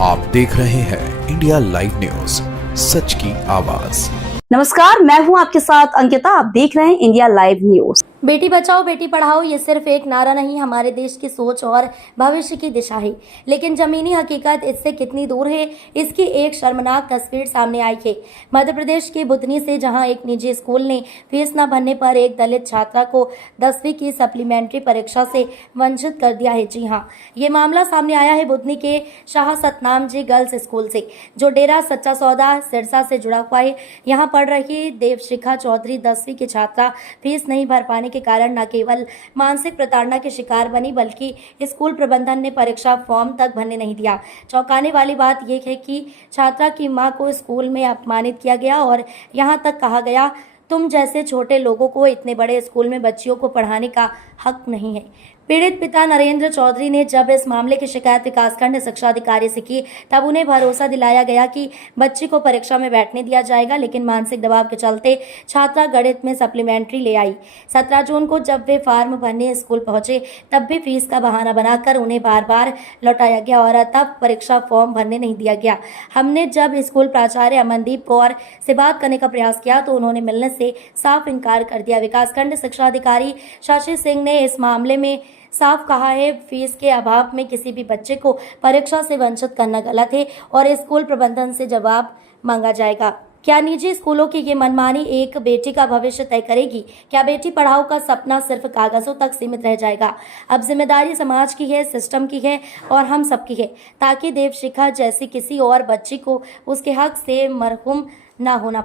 आप देख रहे हैं इंडिया लाइव न्यूज, सच की आवाज। नमस्कार, मैं हूं आपके साथ अंकिता। आप देख रहे हैं India live news. Beti Bachao Beti Padhao ये सिर्फ एक नारा नहीं, हमारे देश की सोच और भविष्य की दिशा है। लेकिन जमीनी हकीकत इससे कितनी दूर है, इसकी एक शर्मनाक तस्वीर सामने आई है। मध्य प्रदेश के बुधनी से, जहां एक निजी स्कूल ने फीस न भरने पर एक दलित छात्रा को 10वीं की सप्लीमेंट्री परीक्षा से वंचित कर दिया है। जी हां, ये मामला सामने आया है बुधनी के शाह सतनाम जी गर्ल्स स्कूल से, जो डेरा सच्चा सौदा सिरसा से जुड़ा हुआ है। यहाँ पढ़ रही देवशिखा चौधरी 10वीं की छात्रा फीस नहीं भर पाने के कारण न केवल मानसिक प्रताड़ना के शिकार बनी, बल्कि स्कूल प्रबंधन ने परीक्षा फॉर्म तक भरने नहीं दिया। चौंकाने वाली बात यह है कि छात्रा की मां को स्कूल में अपमानित किया गया और यहां तक कहा गया, तुम जैसे छोटे लोगों को इतने बड़े स्कूल में बच्चियों को पढ़ाने का हक नहीं है। पीड़ित पिता नरेंद्र चौधरी ने जब इस मामले की शिकायत विकासखंड शिक्षा अधिकारी से की, तब उन्हें भरोसा दिलाया गया कि बच्ची को परीक्षा में बैठने दिया जाएगा। लेकिन मानसिक दबाव के चलते छात्रा गणित में सप्लीमेंट्री ले आई। 17 जून को जब वे फॉर्म भरने स्कूल पहुंचे, तब भी फीस का बहाना बनाकर उन्हें बार बार लौटाया गया और तब परीक्षा फॉर्म भरने नहीं दिया गया। हमने जब स्कूल प्राचार्य अमनदीप कौर से बात करने का प्रयास किया तो उन्होंने मिलने से साफ इनकार कर दिया। विकासखंड शिक्षा अधिकारी शशि सिंह ने इस मामले में साफ कहा है, फीस के अभाव में किसी भी बच्चे को परीक्षा से वंचित करना गलत है और स्कूल प्रबंधन से जवाब मांगा जाएगा। क्या निजी स्कूलों की ये मनमानी एक बेटी का भविष्य तय करेगी? क्या बेटी पढ़ाओ का सपना सिर्फ कागजों तक सीमित रह जाएगा? अब जिम्मेदारी समाज की है, सिस्टम की है और हम सबकी है, ताकि देवशिखा जैसी किसी और बच्ची को उसके हक से महरूम ना होना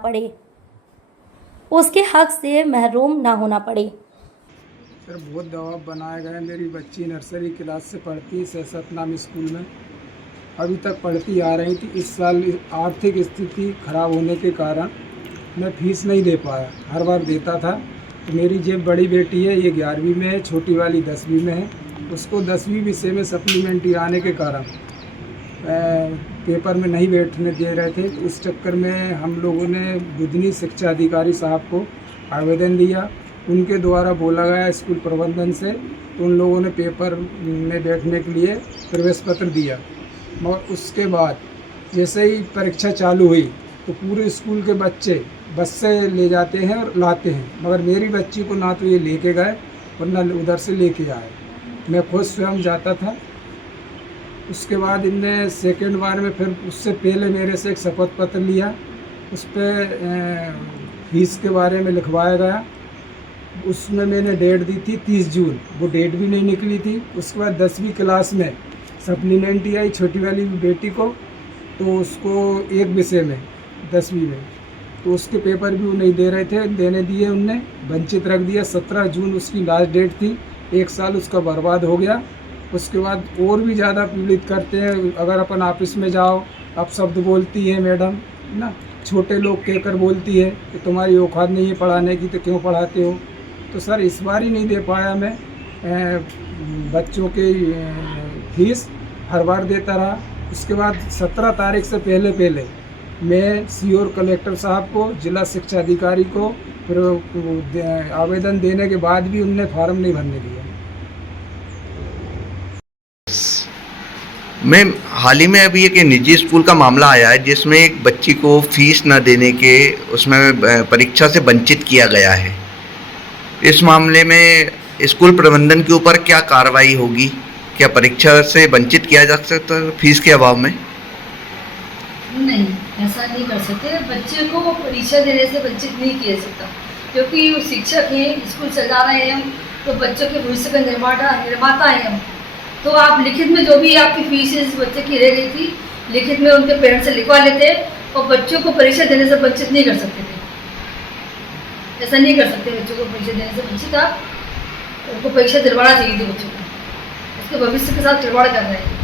पड़े। सर, बहुत दबाव बनाया गया। मेरी बच्ची नर्सरी क्लास से पढ़ती है सतनाम स्कूल में, अभी तक पढ़ती आ रही थी। इस साल आर्थिक स्थिति खराब होने के कारण मैं फीस नहीं दे पाया। हर बार देता था। तो मेरी जो बड़ी बेटी है ये 11वीं में है, छोटी वाली 10वीं में है। उसको 10वीं विषय में सप्लीमेंट्री आने के कारण पेपर में नहीं बैठने दे रहे थे। तो उस चक्कर में हम लोगों ने बुधनी शिक्षा अधिकारी साहब को आवेदन दिया। उनके द्वारा बोला गया स्कूल प्रबंधन से, तो उन लोगों ने पेपर में बैठने के लिए प्रवेश पत्र दिया। मगर उसके बाद जैसे ही परीक्षा चालू हुई तो पूरे स्कूल के बच्चे बस से ले जाते हैं और लाते हैं, मगर मेरी बच्ची को ना तो ये लेके गए और ना उधर से लेके आए। मैं खुद स्वयं जाता था। उसके बाद इनने सेकेंड बार में फिर उससे पहले मेरे से एक शपथ पत्र लिया। उस पर फीस के बारे में लिखवाया गया। उसमें मैंने डेट दी थी 30 जून, वो डेट भी नहीं निकली थी। उसके बाद 10वीं क्लास में सप्लीमेंट्री आई छोटी वाली बेटी को, तो उसको एक विषय में 10वीं में, तो उसके पेपर भी वो नहीं दे रहे थे, देने दिए उनने, वंचित रख दिया। 17 जून उसकी लास्ट डेट थी। एक साल उसका बर्बाद हो गया। उसके बाद और भी ज़्यादा पीड़ित करते हैं। अगर अपन ऑफिस में जाओ, अब शब्द बोलती है मैडम ना, छोटे लोग कहकर बोलती है कि तुम्हारी औकात नहीं है पढ़ाने की, तो क्यों पढ़ाते हो। तो सर, इस बार ही नहीं दे पाया मैं बच्चों के फीस, हर बार देता रहा। उसके बाद 17 तारीख से पहले मैं सीओ कलेक्टर साहब को, जिला शिक्षा अधिकारी को फिर आवेदन देने के बाद भी उनने फार्म नहीं भरने दिया। मैम, हाल ही में अभी एक निजी स्कूल का मामला आया है जिसमें एक बच्ची को फीस न देने के उसमें परीक्षा से वंचित किया गया है। इस मामले में स्कूल प्रबंधन के ऊपर क्या कार्रवाई होगी? क्या परीक्षा से वंचित किया जा सकता है फीस के अभाव में? नहीं, ऐसा नहीं कर सकते। बच्चे को परीक्षा देने से वंचित नहीं किया सकता, क्योंकि वो शिक्षक हैं, स्कूल चला रहे हैं हम, तो बच्चों के भविष्य का निर्माता हैं हम। तो आप लिखित में जो भी आपकी फीस बच्चे की रह रही थी, लिखित में उनके पेरेंट्स से लिखवा लेते और बच्चों को परीक्षा देने से वंचित नहीं कर सकते थे। ऐसा नहीं कर सकते। बच्चों को परीक्षा देने से वंचित, आप उनको परीक्षा दिलवाना चाहिए थी। बच्चों को उसके भविष्य के साथ खिलवाड़ कर रहे हैं।